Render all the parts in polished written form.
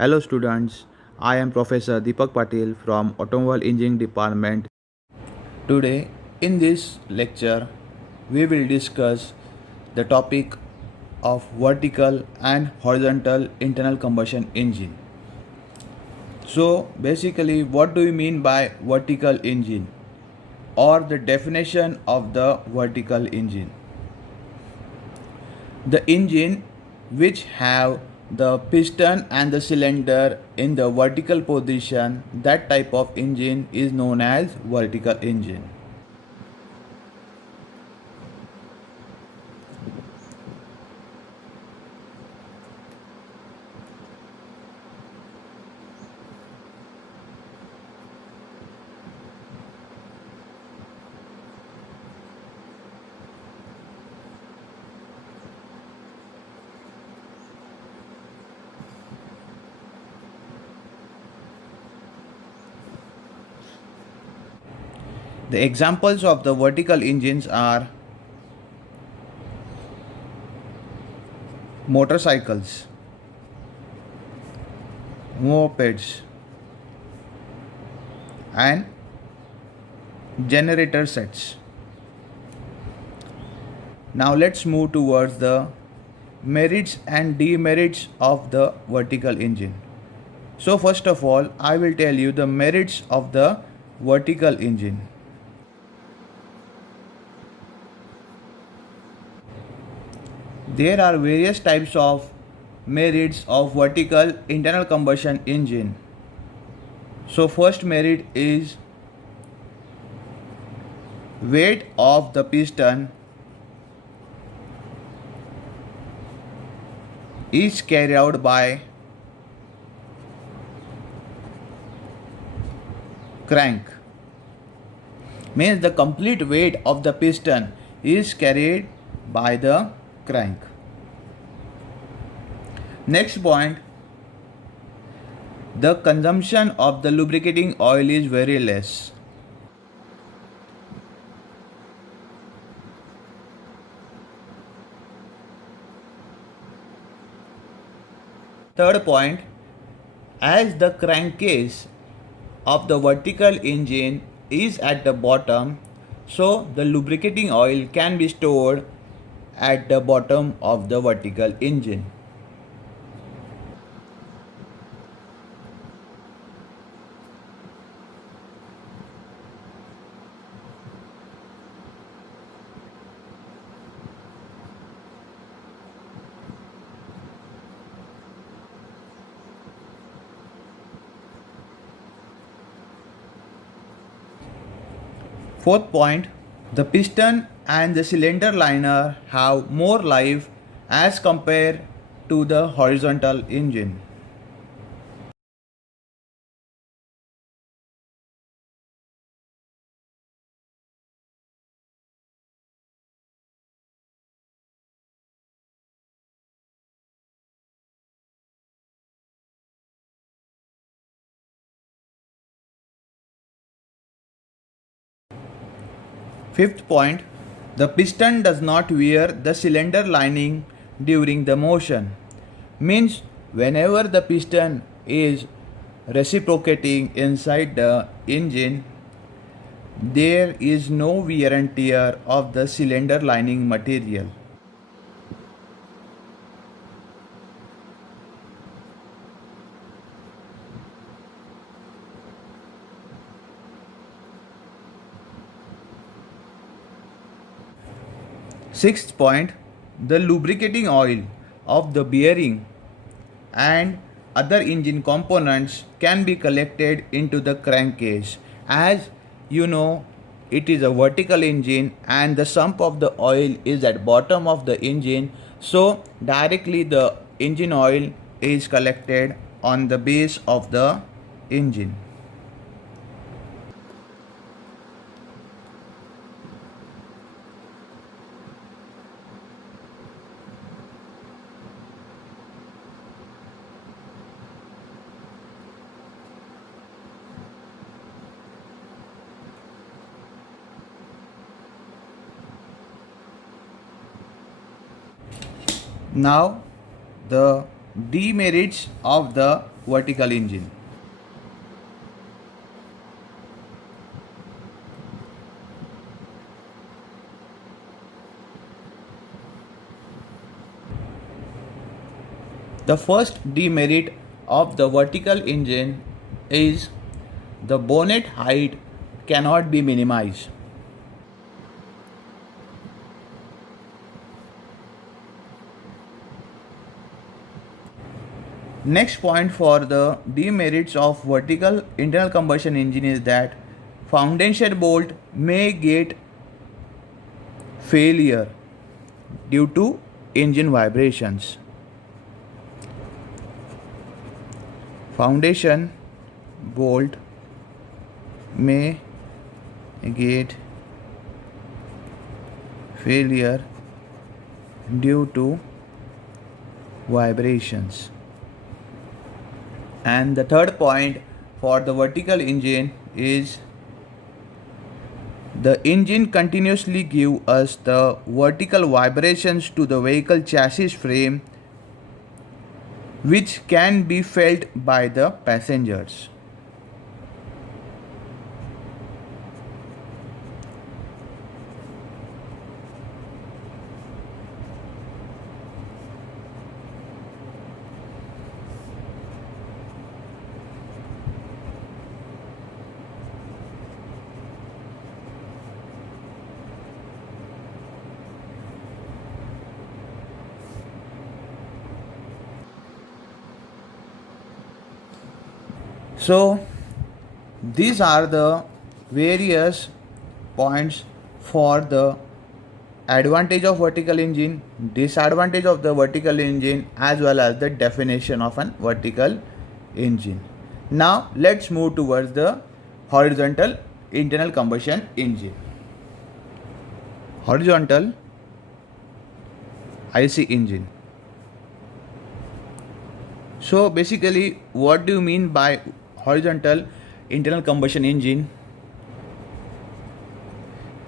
Hello students, I am Professor Deepak Patil from Automobile Engineering Department. Today in this lecture we will discuss the topic of vertical and horizontal internal combustion engine. So basically what do you mean by vertical engine or the definition of the vertical engine? The engine which have the piston and the cylinder in the vertical position, that type of engine is known as vertical engine. The examples of the vertical engines are motorcycles, mopeds, and generator sets. Now let's move towards the merits and demerits of the vertical engine. So first of all, I will tell you the merits of the vertical engine. There are various types of merits of vertical internal combustion engine. So first merit is weight of the piston is carried out by crank. Means the complete weight of the piston is carried by the crank. Next point, the consumption of the lubricating oil is very less. Third point, as the crankcase of the vertical engine is at the bottom, so the lubricating oil can be stored at the bottom of the vertical engine. Fourth point, the piston and the cylinder liner have more life as compared to the horizontal engine. Fifth point, the piston does not wear the cylinder lining during the motion. Means whenever the piston is reciprocating inside the engine, there is no wear and tear of the cylinder lining material. Sixth point, the lubricating oil of the bearing and other engine components can be collected into the crankcase. As you know, it is a vertical engine and the sump of the oil is at bottom of the engine, so directly the engine oil is collected on the base of the engine. Now, the demerits of the vertical engine. The first demerit of the vertical engine is the bonnet height cannot be minimized. Next point for the demerits of vertical internal combustion engine is that foundation bolt may get failure due to engine vibrations. Foundation bolt may get failure due to vibrations. And the third point for the vertical engine is the engine continuously give us the vertical vibrations to the vehicle chassis frame, which can be felt by the passengers. So these are the various points for the advantage of vertical engine, disadvantage of the vertical engine, as well as the definition of an vertical engine. Now let's move towards the horizontal internal combustion engine. Horizontal IC engine. So basically, what do you mean by horizontal internal combustion engine?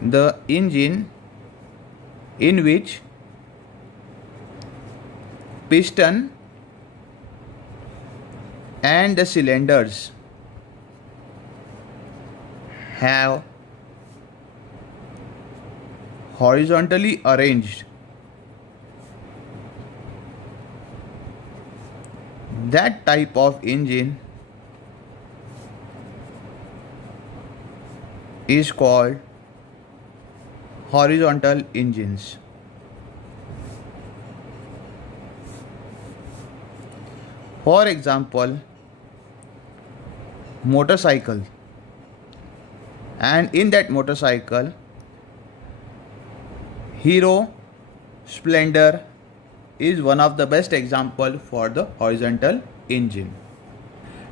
The engine in which piston and the cylinders have horizontally arranged. That type of engine is called horizontal engines. For example, motorcycle, and in that motorcycle, Hero Splendor is one of the best example for the horizontal engine.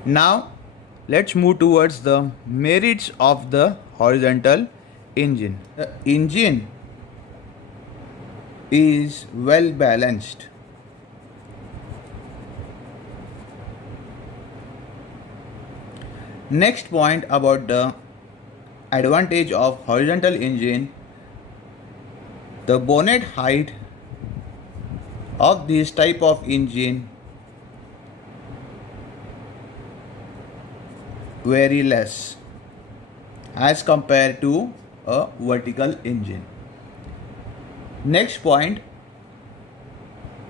Now let's move towards the merits of the horizontal engine. The engine is well balanced. Next point about the advantage of horizontal engine, the bonnet height of this type of engine very less as compared to a vertical engine. Next point,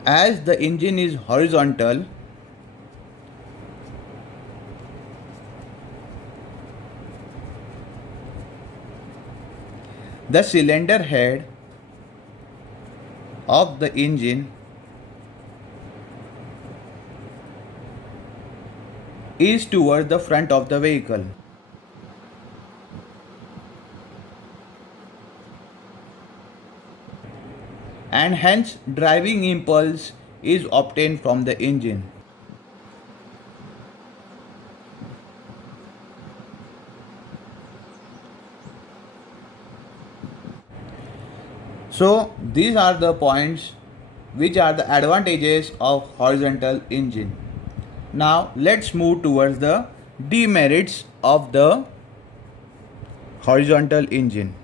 as the engine is horizontal, the cylinder head of the engine is towards the front of the vehicle. And hence driving impulse is obtained from the engine. So these are the points which are the advantages of horizontal engine. Now let's move towards the demerits of the horizontal engine.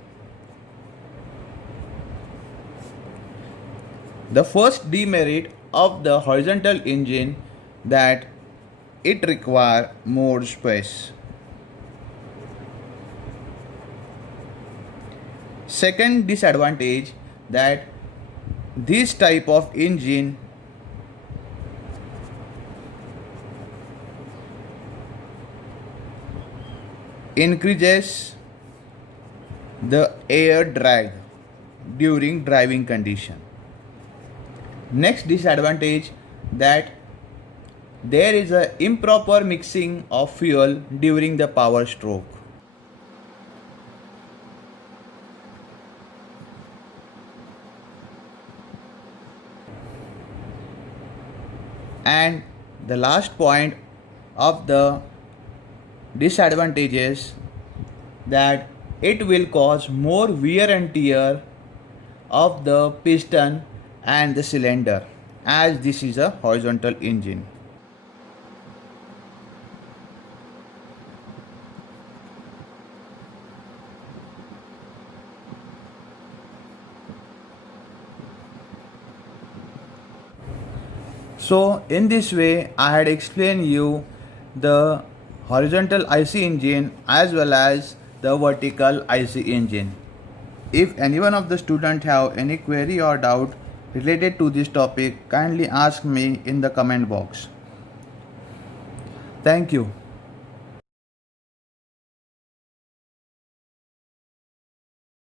The first demerit of the horizontal engine, that it requires more space. Second disadvantage, that this type of engine increases the air drag during driving condition. Next disadvantage, that there is a improper mixing of fuel during the power stroke. And the last point of the disadvantages, that it will cause more wear and tear of the piston and the cylinder, as this is a horizontal engine. So in this way I had explained you the horizontal IC engine as well as the vertical IC engine. If any one of the student have any query or doubt related to this topic, kindly ask me in the comment box. Thank you.